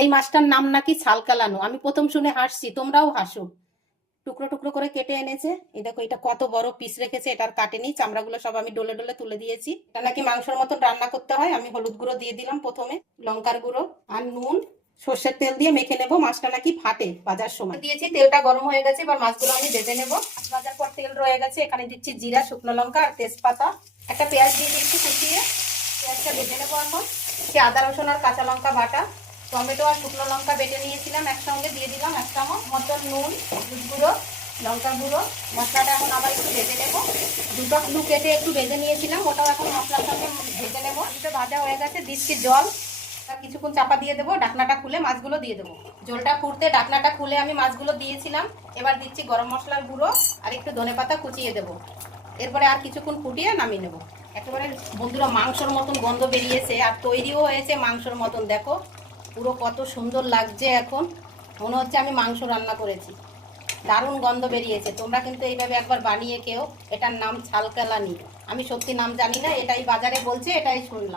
এই মাছটার নাম নাকি ছালকালানো। আমি প্রথম শুনে হাসছি, তোমরাও হাসো। টুকরো টুকরো করে কেটে এনেছে। এই দেখো, এটা কত বড় পিস রেখেছে, এটার কাটেনি, চামড়াগুলো সব আমি ডলে ডলে তুলে দিয়েছি। এটা নাকি মাংসের মতন রান্না করতে হয়। আমি হলুদ গুঁড়ো দিয়ে দিলাম প্রথমে, লঙ্কার গুঁড়ো আর নুন, সর্ষের তেল দিয়ে মেখে নেবো। মাছটা নাকি ফাটে ভাজার সময়। দিয়েছি, তেলটা গরম হয়ে গেছে, এবার মাছগুলো আমি ভেজে নেবো। ভাজার পর তেল রয়ে গেছে, এখানে দিচ্ছি জিরা, শুকনো লঙ্কা আর তেজপাতা। একটা পেঁয়াজ দিয়ে দিচ্ছি কুচিয়ে, পেঁয়াজটা ভেজে নেবো এখন। আদা রসুন আর কাঁচা লঙ্কা বাটা, টমেটো আর শুকনো লঙ্কা বেটে নিয়েছিলাম একসঙ্গে দিয়ে দিলাম 1 চামচ মতন নুন, হলুদ গুঁড়ো, লঙ্কা গুঁড়ো। মশলাটা এখন আবার একটু ভেজে নেবো। দুটো আলু কেটে একটু ভেজে নিয়েছিলাম, ওটাও এখন মশলার সঙ্গে ভেজে নেবো। দুটো ভাজা হয়ে গেছে, দিচ্ছি জল। আর কিছুক্ষণ চাপা দিয়ে দেবো, ঢাকনাটা খুলে মাছগুলো দিয়ে দেবো। জলটা ফুটতে ঢাকনাটা খুলে আমি মাছগুলো দিয়েছিলাম। এবার দিচ্ছি গরম মশলার গুঁড়ো আর একটু ধনেপাতা কুচিয়ে দেবো। এরপরে আর কিছুক্ষণ ফুটিয়ে নামিয়ে নেবো। একেবারে বন্ধুরা মাংসর মতন গন্ধ বেরিয়েছে আর তৈরিও হয়েছে মাংসর মতন। দেখো পুরো কত সুন্দর লাগছে, এখন মনে হচ্ছে আমি মাংস রান্না করেছি। দারুণ গন্ধ বেরিয়েছে। তোমরা কিন্তু এইভাবে একবার বানিয়ে খেও। এটার নাম ছালকালানি। আমি সত্যি নাম জানি না, এটাই বাজারে বলছে, এটাই শুনলাম।